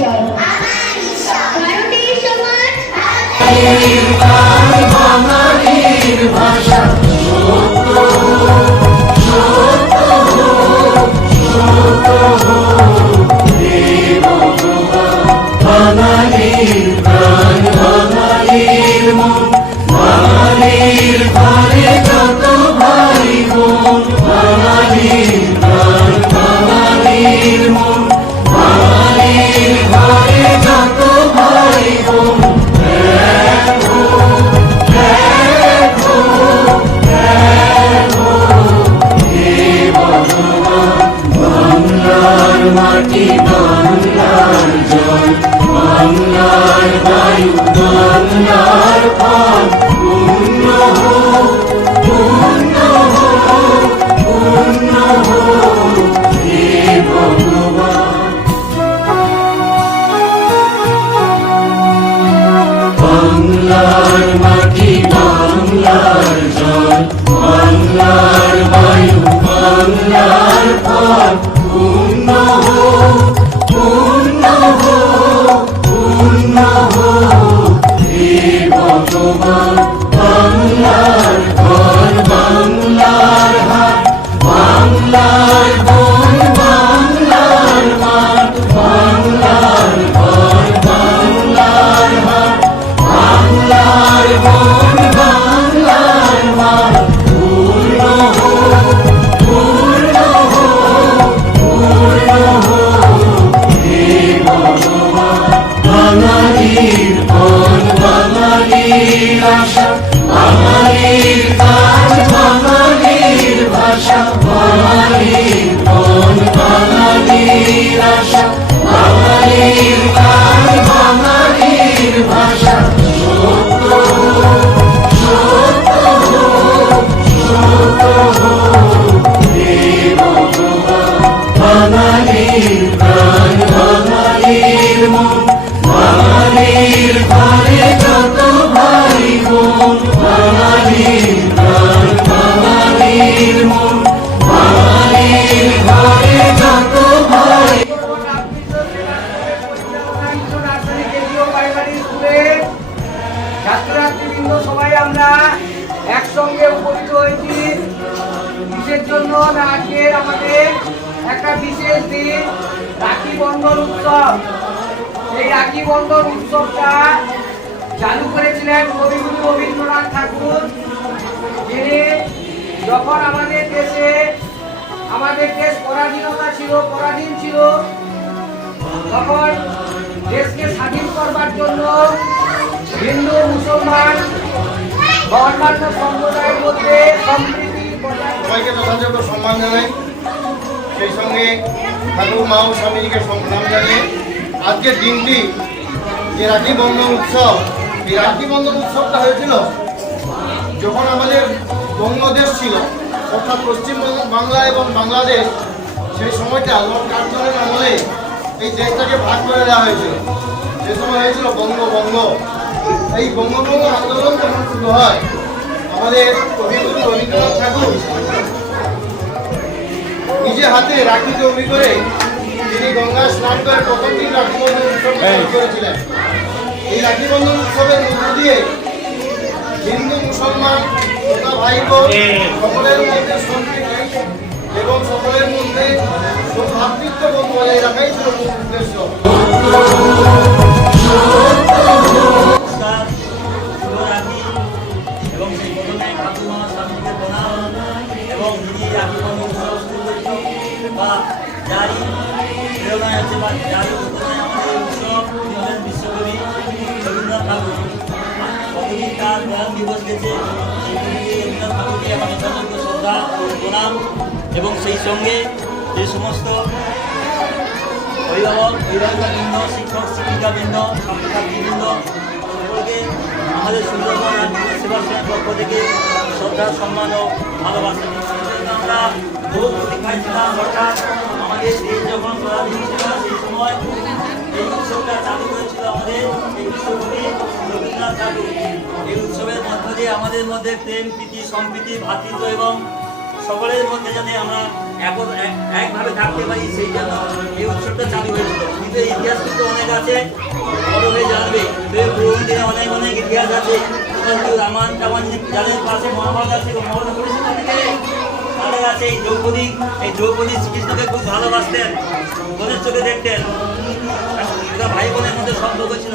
ঈশ্বর। ভারতীয় সমাজ বাঙালির ভাষা বাঙালির প্রাণ, বাঙালির মন, বাঙালির ঘরে যত ভাই বোন, বাঙালির প্রাণ, বাঙালির মন, বাঙালির ঘরে যত ভাই বোন। বাংলার মাটি, বাংলার জল, বাংলার বায়ু, বাংলার ফল, পূর্ণ হোক, পূর্ণ হোক, পূর্ণ হোক হে ভগবান। বাংলার মাটি, বাংলার জল, বাংলার বায়ু, বাংলার ফল, পূর্ণ হোক, পূর্ণ হোক, পূর্ণ হোক হে ভগবান। বাংলার ঘর, বাংলার হাট, বাংলার বন, বাংলার মাঠ, বাংলার ঘর, বাংলার হাট, বাংলার বন, বাংলার মাঠ, পূর্ণ হোক, পূর্ণ হোক, পূর্ণ হোক হে ভগবান। বাঙালির মন, বাঙালির আশা, বাঙালির কাজ, বাঙালির ভাষা, বাঙালির মন, বাঙালির আশা, বাঙালির কাজ, বাঙালির ভাষা, সত্য হোক, সত্য হোক, সত্য হোক হে ভগবান। বাঙালির প্রাণ, বাঙালির মন, বাঙালির ঘরে যত ভাই বোন, বাঙালির প্রাণ, বাঙালির মন, বাঙালির ঘরে যত ভাই। ছাত্রছাত্রীবৃন্দ সবাই আমরা একসঙ্গে উপস্থিত হয়েছি কিসের জন্য না, আজকের আমাদের একটা বিশেষ দিন রাখি বন্ধন উৎসব। এই রাখি বন্ধন উৎসবটা চালু করেছিলেন কবিগুরু রবীন্দ্রনাথ ঠাকুর, যিনি যখন আমাদের দেশ পরাধীনতা ছিল, পরাধীন ছিল, তখন দেশকে স্বাধীন করবার জন্য হিন্দু, মুসলমান বা অন্যান্য সম্প্রদায়ের মধ্যে সম্প্রীতি সবাইকে যথাযোগ্য সম্মান জানাই, সেই সঙ্গে ঠাকুর মা ও স্বামীজিকে সম্মান জানিয়ে আজকের দিনটি যে রাখি বন্ধন উৎসব, এই রাখি বন্ধন উৎসবটা হয়েছিল যখন আমাদের বঙ্গদেশ ছিল, অর্থাৎ পশ্চিম বাংলা এবং বাংলাদেশ, সেই সময়টা লর্ড কার্জনের আমলে এই দেশটাকে ভাগ করে দেওয়া হয়েছিল। সে সময় হয়েছিল বঙ্গভঙ্গ। এই বঙ্গভঙ্গ আন্দোলন যখন শুরু হয়, আমাদের কবিগুরু রবীন্দ্রনাথ ঠাকুর নিজে হাতে রাখি তৈরি করে তিনি গঙ্গা স্নান করে প্রথম দিন রাখি বন্ধন উৎসব পালন করেছিলেন। এই রাখি বন্ধন উৎসবের মধ্য দিয়ে হিন্দু, মুসলমান তথা ভাই বোন সকলের মধ্যে সম্প্রীতি এবং সকলের মধ্যে ভ্রাতৃত্ববোধ বজায় রাখাই ছিল মূল উদ্দেশ্য। এবং সেই প্রথমে ঠাকুর মা স্বামীকে প্রণাম, এবং যিনি রাখি বন্ধন উৎসব শুরু করেছিল বা যারই প্রেরণায় আছে বা যারই উদ্যোগে আমাদের উৎসব হলেন বিশ্বকবি রবীন্দ্রনাথ ঠাকুর। কতদিন তার প্রয়াণ দিবস গেছে, সেই দিনকে রবীন্দ্রনাথ ঠাকুরকে আমার যথাযোগ্য শ্রদ্ধা প্রণাম, এবং সেই সঙ্গে যে সমস্ত অভিভাবক, অভিভাবিকাবৃন্দ, শিক্ষক শিক্ষিকাবৃন্দ, ছাত্রছাত্রীবৃন্দ সকলকে আমাদের সুন্দরবন রাজ্য সেবা সেনার পক্ষ থেকে শ্রদ্ধা, সম্মান ও ভালোবাসা। আমরা বহু প্রতীক্ষায় ছিলাম, অর্থাৎ আমাদের দেশ যখন পরাধীন ছিল সেই সময় এই উৎসবটা চালু করেছিল আমাদের এই বিশ্বকবি রবীন্দ্রনাথ ঠাকুর। এই উৎসবের মধ্য দিয়ে আমাদের মধ্যে প্রেম, প্রীতি, সম্প্রীতি, ভ্রাতৃত্ব এবং সকলের মধ্যে যাতে আমরা একভাবে থাকতে পারি, সেই জন্য এই উৎসবটা চালু হয়েছিল। কিন্তু ইতিহাস কিন্তু অনেক কাছে বড় হয়ে জানবে। পুরোনো দিনে অনেক অনেক ইতিহাস আছে, রামায়ণ টামান যাদের পাশে মহাভারত আছে, মহাভারত পরিচিত থেকে তাদের আছে এই দ্রৌপদী শ্রীকৃষ্ণকে খুব ভালোবাসতেন, বোনের চোখে দেখতেন। ভাই বোনের মধ্যে সম্পর্ক ছিল।